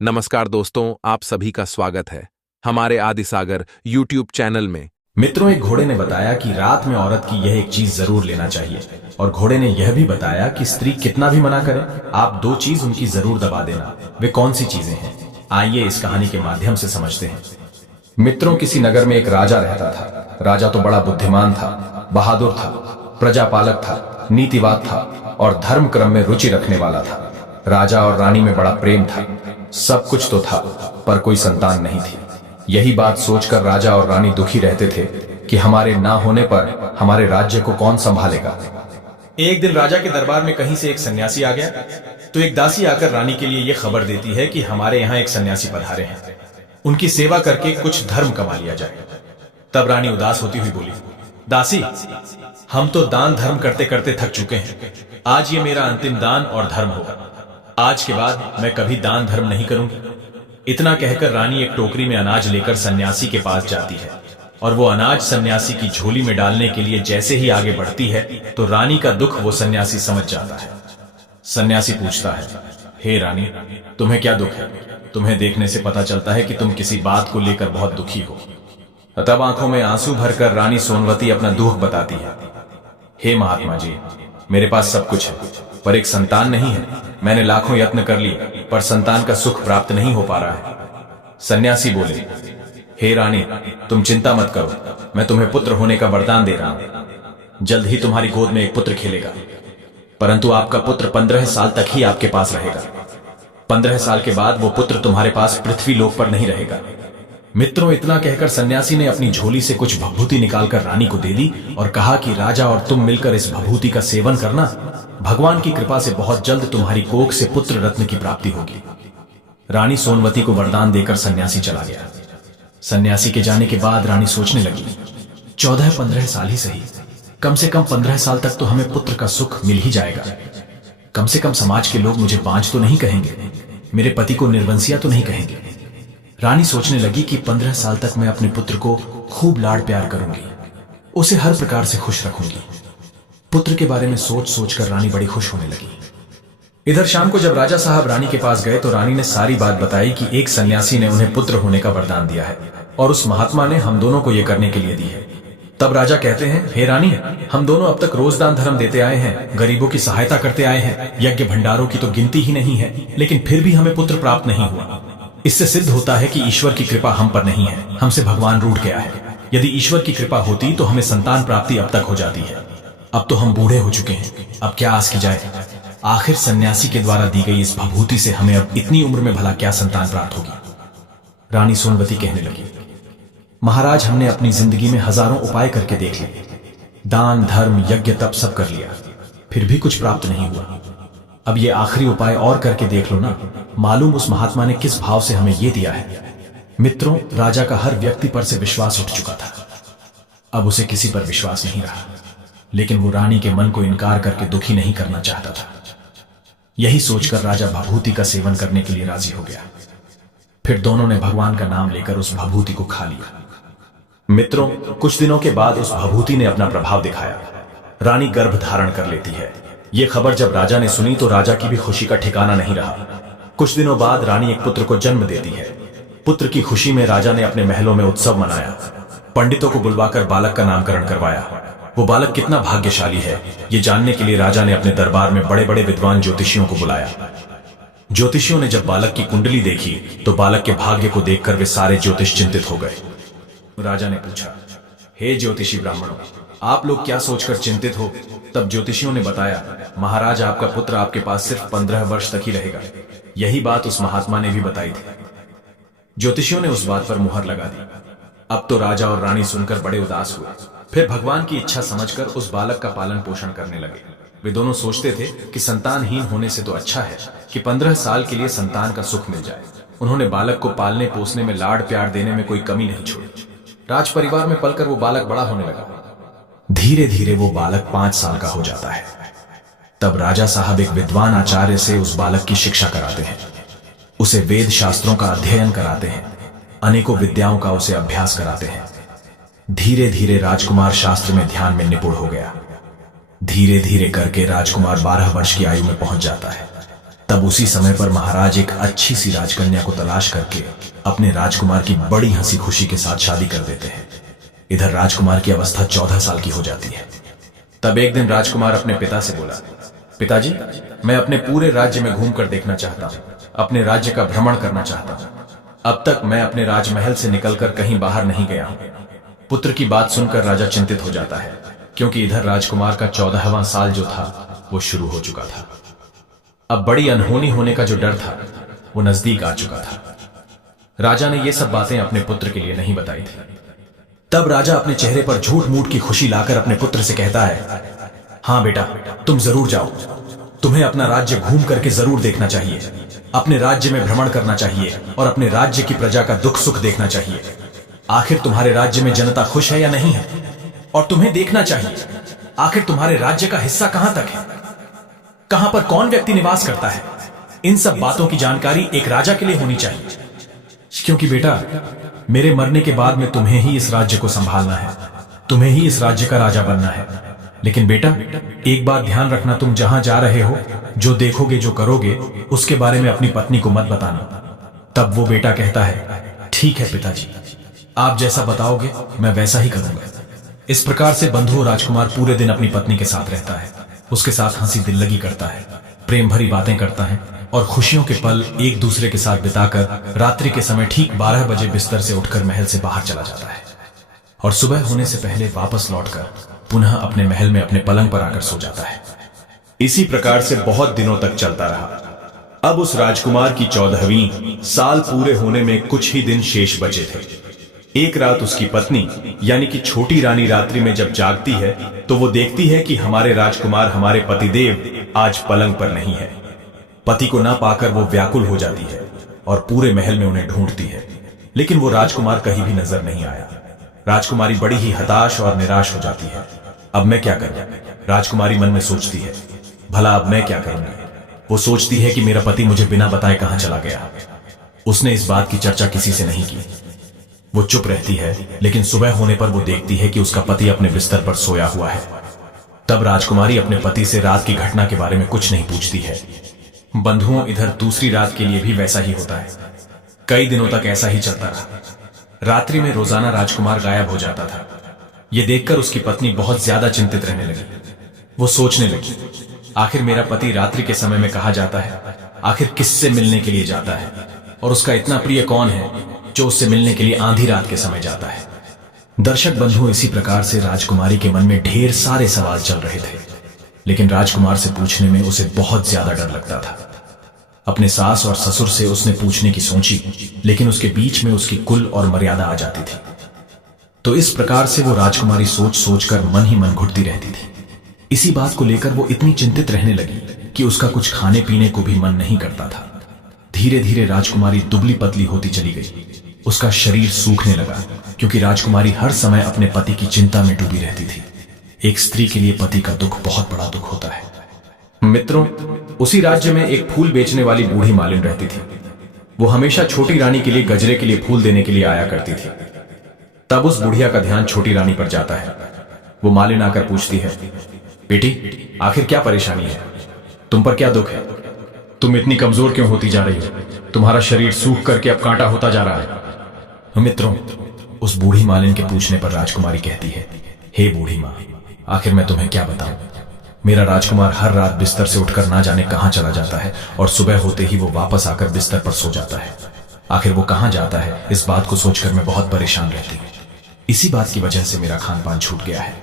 नमस्कार दोस्तों, आप सभी का स्वागत है हमारे आदिसागर यूट्यूब चैनल में। मित्रों, एक घोड़े ने बताया कि रात में औरत की यह एक चीज जरूर लेना चाहिए। और घोड़े ने यह भी बताया कि स्त्री कितना भी मना करे, आप दो चीज उनकी जरूर दबा देना। वे कौन सी चीजें हैं, आइए इस कहानी के माध्यम से समझते हैं। मित्रों, किसी नगर में एक राजा रहता था। राजा तो बड़ा बुद्धिमान था, बहादुर था, प्रजापालक था, नीतिवाद था और धर्म क्रम में रुचि रखने वाला था। राजा और रानी में बड़ा प्रेम था, सब कुछ तो था, पर कोई संतान नहीं थी। यही बात सोचकर राजा और रानी दुखी रहते थे कि हमारे ना होने पर हमारे राज्य को कौन संभालेगा। एक दिन राजा के दरबार में कहीं से एक सन्यासी आ गया, तो एक दासी आकर रानी के लिए यह खबर देती है कि हमारे यहाँ एक सन्यासी पधारे हैं, उनकी सेवा करके कुछ धर्म कमा लिया जाए। तब रानी उदास होती हुई बोली, दासी, हम तो दान धर्म करते करते थक चुके हैं। आज ये मेरा अंतिम दान और धर्म होगा। आज के बाद मैं कभी दान धर्म नहीं करूंगी। इतना कहकर रानी एक टोकरी में अनाज लेकर सन्यासी के पास जाती है और वो अनाज सन्यासी की झोली में डालने के लिए जैसे ही आगे बढ़ती है तो रानी का दुख वो सन्यासी समझ जाता है। सन्यासी पूछता है, हे रानी, तुम्हें क्या दुख है? तुम्हें देखने से पता चलता है कि तुम किसी बात को लेकर बहुत दुखी हो। तब आंखों में आंसू भरकर रानी सोनवती अपना दुख बताती है। हे महात्मा जी, मेरे पास सब कुछ है, पर एक संतान नहीं है। मैंने लाखों यत्न कर लिए, पर संतान का सुख प्राप्त नहीं हो पा रहा है। सन्यासी बोले, हे रानी, तुम चिंता मत करो, मैं तुम्हें पुत्र होने का वरदान दे रहा हूं। जल्द ही तुम्हारी गोद में एक पुत्र खेलेगा, परंतु आपका पुत्र 15 साल तक ही आपके पास रहेगा। 15 साल के बाद वो पुत्र तुम्हारे पास पृथ्वी लोक पर नहीं रहेगा। मित्रों, इतना कहकर सन्यासी ने अपनी झोली से कुछ भभूति निकालकर रानी को दे दी और कहा कि राजा और तुम मिलकर इस भभूति का सेवन करना। भगवान की कृपा से बहुत जल्द तुम्हारी कोख से पुत्र रत्न की प्राप्ति होगी। रानी सोनवती को वरदान देकर सन्यासी चला गया। सन्यासी के जाने के बाद रानी सोचने लगी, 14-15 साल ही सही, कम से कम 15 साल तक तो हमें पुत्र का सुख मिल ही जाएगा। कम से कम समाज के लोग मुझे बांझ तो नहीं कहेंगे, मेरे पति को निर्वंशिया तो नहीं कहेंगे। रानी सोचने लगी कि 15 साल तक मैं अपने पुत्र को खूब लाड़ प्यार करूंगी, उसे हर प्रकार से खुश रखूंगी। पुत्र के बारे में सोच सोचकर रानी बड़ी खुश होने लगी। इधर शाम को जब राजा साहब रानी के पास गए तो रानी ने सारी बात बताई कि एक सन्यासी ने उन्हें पुत्र होने का वरदान दिया है और उस महात्मा ने हम दोनों को यह करने के लिए दी है। तब राजा कहते हैं, हे रानी, हम दोनों अब तक रोज दान धर्म देते आए हैं, गरीबों की सहायता करते आए हैं, यज्ञ भंडारों की तो गिनती ही नहीं है, लेकिन फिर भी हमें पुत्र प्राप्त नहीं हुआ। इससे सिद्ध होता है कि ईश्वर की कृपा हम पर नहीं है, हमसे भगवान रूठ गया है। यदि ईश्वर की कृपा होती तो हमें संतान प्राप्ति अब तक हो जाती है। अब तो हम बूढ़े हो चुके हैं, अब क्या आस की जाए। आखिर सन्यासी के द्वारा दी गई इस भभूति से हमें अब इतनी उम्र में भला क्या संतान प्राप्त होगी। रानी सोनवती कहने लगी, महाराज, हमने अपनी जिंदगी में हजारों उपाय करके देख लिए, दान धर्म यज्ञ तप सब कर लिया, फिर भी कुछ प्राप्त नहीं हुआ। अब ये आखिरी उपाय और करके देख लो ना, मालूम उस महात्मा ने किस भाव से हमें ये दिया है। मित्रों, राजा का हर व्यक्ति पर से विश्वास उठ चुका था, अब उसे किसी पर विश्वास नहीं रहा, लेकिन वो रानी के मन को इनकार करके दुखी नहीं करना चाहता था। यही सोचकर राजा भभूति का सेवन करने के लिए राजी हो गया। फिर दोनों ने भगवान का नाम लेकर उस भभूति को खा लिया। मित्रों, कुछ दिनों के बाद उस भभूति ने अपना प्रभाव दिखाया। रानी गर्भ धारण कर लेती है। यह खबर जब राजा ने सुनी तो राजा की भी खुशी का ठिकाना नहीं रहा। कुछ दिनों बाद रानी एक पुत्र को जन्म देती है। पुत्र की खुशी में राजा ने अपने महलों में उत्सव मनाया। पंडितों को बुलवाकर बालक का नामकरण करवाया। वो बालक कितना भाग्यशाली है, ये जानने के लिए राजा ने अपने दरबार में बड़े बड़े विद्वान ज्योतिषियों को बुलाया। ज्योतिषियों ने जब बालक की कुंडली देखी तो बालक के भाग्य को देखकर वे सारे ज्योतिष चिंतित हो गए। राजा ने पूछा, हे ज्योतिषी ब्राह्मणों, आप लोग क्या सोचकर चिंतित हो? तब ज्योतिषियों ने बताया, महाराज, आपका पुत्र आपके पास सिर्फ 15 वर्ष तक ही रहेगा। यही बात उस महात्मा ने भी बताई थी। ज्योतिषियों ने उस बात पर मुहर लगा दी। अब तो राजा और रानी सुनकर बड़े उदास हुए। फिर भगवान की इच्छा समझकर उस बालक का पालन पोषण करने लगे। वे दोनों सोचते थे कि संतानहीन होने से तो अच्छा है कि 15 साल के लिए संतान का सुख मिल जाए। उन्होंने बालक को पालने पोसने में, लाड़ प्यार देने में कोई कमी नहीं छोड़ी। राज परिवार में पलकर वो बालक बड़ा होने लगा। धीरे धीरे वो बालक 5 साल का हो जाता है। तब राजा साहब एक विद्वान आचार्य से उस बालक की शिक्षा कराते हैं। उसे वेद शास्त्रों का अध्ययन कराते हैं, अनेकों विद्याओं का उसे अभ्यास कराते हैं। धीरे धीरे राजकुमार शास्त्र में ध्यान में निपुण हो गया। धीरे धीरे करके राजकुमार 12 वर्ष की आयु में पहुंच जाता है। तब उसी समय पर महाराज एक अच्छी सी राजकन्या को तलाश करके अपने राजकुमार की बड़ी हंसी खुशी के साथ शादी कर देते हैं। इधर राजकुमार की अवस्था 14 साल की हो जाती है। तब एक दिन राजकुमार अपने पिता से बोला, पिताजी, मैं अपने पूरे राज्य में घूमकर देखना चाहता हूं, अपने राज्य का भ्रमण करना चाहता हूं। अब तक मैं अपने राजमहल से निकलकर कहीं बाहर नहीं गया हूं। पुत्र की बात सुनकर राजा चिंतित हो जाता है, क्योंकि इधर राजकुमार का 14वां साल जो था वो शुरू हो चुका था। अब बड़ी अनहोनी होने का जो डर था वो नजदीक आ चुका था। राजा ने ये सब बातें अपने पुत्र के लिए नहीं बताई थी। तब राजा अपने चेहरे पर झूठ मूठ की खुशी लाकर अपने पुत्र से कहता है, हां बेटा, तुम जरूर जाओ, तुम्हें अपना राज्य घूम करके जरूर देखना चाहिए, अपने राज्य में भ्रमण करना चाहिए और अपने राज्य की प्रजा का दुख सुख देखना चाहिए। आखिर तुम्हारे राज्य में जनता खुश है या नहीं है, और तुम्हें देखना चाहिए आखिर तुम्हारे राज्य का हिस्सा कहां तक है, कहां पर कौन व्यक्ति निवास करता है। इन सब बातों की जानकारी एक राजा के लिए होनी चाहिए, क्योंकि बेटा, मेरे मरने के बाद में तुम्हें ही इस राज्य को संभालना है, तुम्हें ही इस राज्य का राजा बनना है। लेकिन बेटा, एक बात ध्यान रखना, तुम जहां जा रहे हो, जो देखोगे, जो करोगे, उसके बारे में अपनी पत्नी को मत बताना। तब वो बेटा कहता है, ठीक है पिताजी, आप जैसा बताओगे मैं वैसा ही करूंगा। इस प्रकार से बंधु राजकुमार पूरे दिन अपनी पत्नी के साथ रहता है, उसके साथ हंसी दिल्लगी करता है, प्रेम भरी बातें करता है और खुशियों के पल एक दूसरे के साथ बिताकर रात्रि के समय ठीक 12 बजे बिस्तर से उठकर महल से बाहर चला जाता है और सुबह होने से पहले वापस लौटकर पुनः अपने महल में अपने पलंग पर आकर सो जाता है। इसी प्रकार से बहुत दिनों तक चलता रहा। अब उस राजकुमार की 14वीं साल पूरे होने में कुछ ही दिन शेष बचे थे। एक रात उसकी पत्नी यानी कि छोटी रानी रात्रि में जब जागती है तो वो देखती है कि हमारे राजकुमार, हमारे पतिदेव आज पलंग पर नहीं है। पति को ना पाकर वो व्याकुल हो जाती है और पूरे महल में उन्हें ढूंढती है, लेकिन वो राजकुमार कहीं भी नजर नहीं आया। राजकुमारी बड़ी ही हताश और निराश हो जाती है। अब मैं क्या करूं? राजकुमारी मन में सोचती है, भला अब मैं क्या करूंगी? वो सोचती है कि मेरा पति मुझे बिना बताए कहां चला गया। उसने इस बात की चर्चा किसी से नहीं की। वो चुप रहती है, लेकिन सुबह होने पर वो देखती है कि उसका पति अपने बिस्तर पर सोया हुआ है। तब राजकुमारी अपने पति से रात की घटना के बारे में कुछ नहीं पूछती है। बंधुओं, इधर दूसरी रात के लिए भी वैसा ही होता है। कई दिनों तक ऐसा ही चलता रहा। रात्रि में रोजाना राजकुमार गायब हो जाता था। यह देखकर उसकी पत्नी बहुत ज्यादा चिंतित रहने लगी। वो सोचने लगी, आखिर मेरा पति रात्रि के समय में कहा जाता है, आखिर किससे मिलने के लिए जाता है, और उसका इतना प्रिय कौन है जो उससे मिलने के लिए आधी रात के समय जाता है। दर्शक बंधु, इसी प्रकार से राजकुमारी के मन में ढेर सारे सवाल चल रहे थे, लेकिन राजकुमार से पूछने में उसे बहुत ज्यादा डर लगता था। अपने सास और ससुर से उसने पूछने की सोची, लेकिन उसके बीच में उसकी कुल और मर्यादा आ जाती थी। तो इस प्रकार से वो राजकुमारी सोच सोचकर मन ही मन घुटती रहती थी। इसी बात को लेकर वो इतनी चिंतित रहने लगी कि उसका कुछ खाने पीने को भी मन नहीं करता था। धीरे धीरे राजकुमारी दुबली पतली होती चली गई। उसका शरीर सूखने लगा, क्योंकि राजकुमारी हर समय अपने पति की चिंता में डूबी रहती थी। एक स्त्री के लिए पति का दुख बहुत बड़ा दुख होता है। मित्रों, उसी राज्य में एक फूल बेचने वाली बूढ़ी मालिन रहती थी। वो हमेशा छोटी रानी के लिए गजरे के लिए फूल देने के लिए आया करती थी। तब उस बुढ़िया का ध्यान छोटी रानी पर जाता है। वो मालिन आकर पूछती है, बेटी, आखिर क्या परेशानी है? तुम पर क्या दुख है? तुम इतनी कमजोर क्यों होती जा रही हो? तुम्हारा शरीर सूख करके अब कांटा होता जा रहा है। मित्रों, उस बूढ़ी मालिन के पूछने पर राजकुमारी कहती है, हे बूढ़ी माँ, आखिर मैं तुम्हें क्या बताऊं? मेरा राजकुमार हर रात बिस्तर से उठकर ना जाने कहां चला जाता है और सुबह होते ही वो वापस आकर बिस्तर पर सो जाता है। आखिर वो कहां जाता है, इस बात को सोचकर मैं बहुत परेशान रहती हूं। इसी बात की वजह से मेरा खान पान छूट गया है।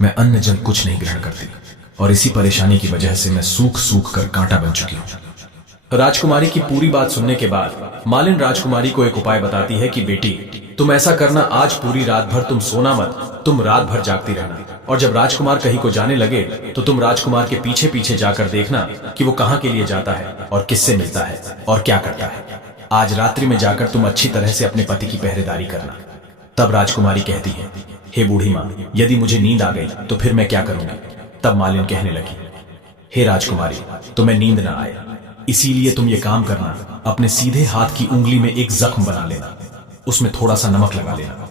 मैं अन्न जल कुछ नहीं ग्रहण करती और इसी परेशानी की वजह से मैं सूख सूख कर कांटा बन चुकी हूं। राजकुमारी की पूरी बात सुनने के बाद मालिन राजकुमारी को एक उपाय बताती है कि बेटी, तुम ऐसा करना, आज पूरी रात भर तुम सोना मत, तुम रात भर जागती रहना, और जब राजकुमार कहीं को जाने लगे तो तुम राजकुमार के पीछे पीछे जाकर देखना कि वो कहां के लिए जाता है और किससे मिलता है और क्या करता है। आज रात्रि में जाकर तुम अच्छी तरह से अपने पति की पहरेदारी करना। तब राजकुमारी कहती है, हे बूढ़ी माँ, यदि मुझे नींद आ गई तो फिर मैं क्या करूंगी? तब मालिन कहने लगी, हे राजकुमारी, तुम्हें नींद ना आए, इसीलिए तुम ये काम करना, अपने सीधे हाथ की उंगली में एक जख्म बना लेना, उसमें थोड़ा सा नमक लगा लेना।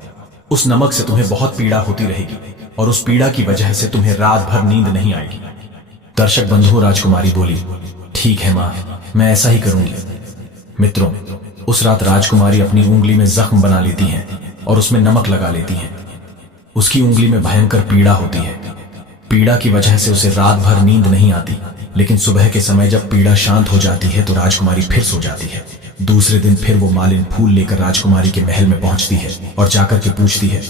उस नमक से तुम्हें बहुत पीड़ा होती रहेगी और उस पीड़ा की वजह से तुम्हें रात भर नींद नहीं आएगी। दर्शक बंधु, राजकुमारी बोली, ठीक है माँ, मैं ऐसा ही करूंगी। मित्रों, उस रात राजकुमारी अपनी उंगली में जख्म बना लेती हैं और उसमें नमक लगा लेती हैं। उसकी उंगली में भयंकर पीड़ा होती है। पीड़ा की वजह से उसे रात भर नींद नहीं आती, लेकिन सुबह के समय जब पीड़ा शांत हो जाती है तो राजकुमारी फिर सो जाती है। दूसरे दिन फिर वो मालिन फूल लेकर राजकुमारी के महल में पहुंचती है और जाकर के पूछती है,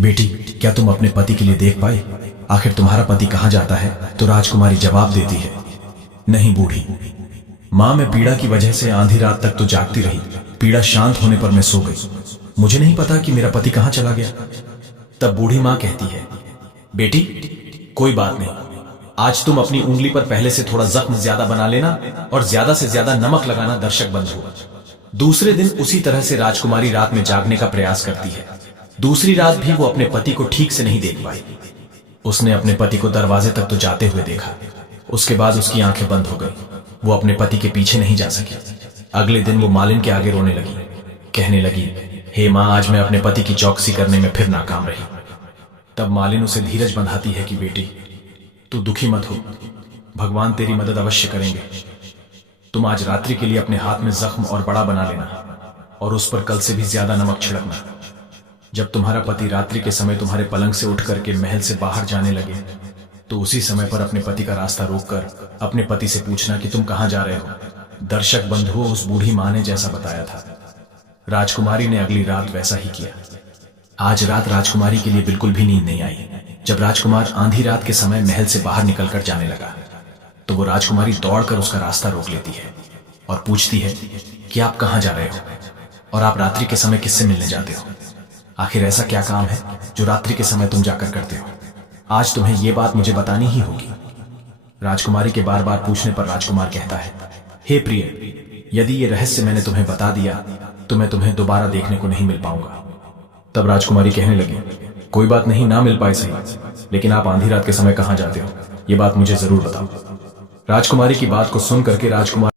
बेटी, क्या तुम अपने पति के लिए देख पाए? आखिर तुम्हारा पति कहाँ जाता है? तो राजकुमारी जवाब देती है, नहीं बूढ़ी माँ, मैं पीड़ा की वजह से आधी रात तक तो जागती रही। पीड़ा शांत होने पर मैं सो गई। मुझे नहीं पता कि मेरा पति कहाँ चला गया। तब बूढ़ी माँ कहती है, बेटी, कोई बात नहीं, आज तुम अपनी उंगली पर पहले से थोड़ा जख्म ज्यादा बना लेना और ज्यादा से ज्यादा नमक लगाना, दर्शक बंधु। दूसरे दिन उसी तरह से राजकुमारी रात में जागने का प्रयास करती है। दूसरी रात भी वो अपने पति को ठीक से नहीं देख पाई। उसने अपने पति को दरवाजे तक तो जाते हुए देखा। उसके बाद उसकी आंखें बंद हो गई। वो अपने पति के पीछे नहीं जा सकी। अगले दिन वो मालिन के आगे रोने लगी, कहने लगी, हे माँ, आज मैं अपने पति की चौकसी करने में फिर नाकाम रही। तब मालिन उसे धीरज बंधाती है कि बेटी, तू दुखी मत हो, भगवान तेरी मदद अवश्य करेंगे। तुम आज रात्रि के लिए अपने हाथ में जख्म और बड़ा बना लेना और उस पर कल से भी ज्यादा नमक छिड़कना। जब तुम्हारा पति रात्रि के समय तुम्हारे पलंग से उठ करके महल से बाहर जाने लगे तो उसी समय पर अपने पति का रास्ता रोककर अपने पति से पूछना कि तुम कहां जा रहे हो। दर्शक बंधुओं, उस बूढ़ी मां ने जैसा बताया था, राजकुमारी ने अगली रात वैसा ही किया। आज रात राजकुमारी के लिए बिल्कुल भी नींद नहीं आई। जब राजकुमार आधी रात के समय महल से बाहर निकलकर जाने लगा तो वो राजकुमारी दौड़कर उसका रास्ता रोक लेती है और पूछती है कि आप कहां जा रहे हो और आप रात्रि के समय किससे मिलने जाते हो? आखिर ऐसा क्या काम है जो रात्रि के समय तुम जाकर करते हो? आज तुम्हें यह बात मुझे बतानी ही होगी। राजकुमारी के बार बार पूछने पर राजकुमार कहता है, हे प्रिय, यदि ये रहस्य मैंने तुम्हें बता दिया तो मैं तुम्हें दोबारा देखने को नहीं मिल पाऊंगा। तब राजकुमारी कहने लगी, कोई बात नहीं, ना मिल पाए सही, लेकिन आप आधी रात के समय कहां जाते हो, ये बात मुझे जरूर बताओ। राजकुमारी की बात को सुन करके राजकुमार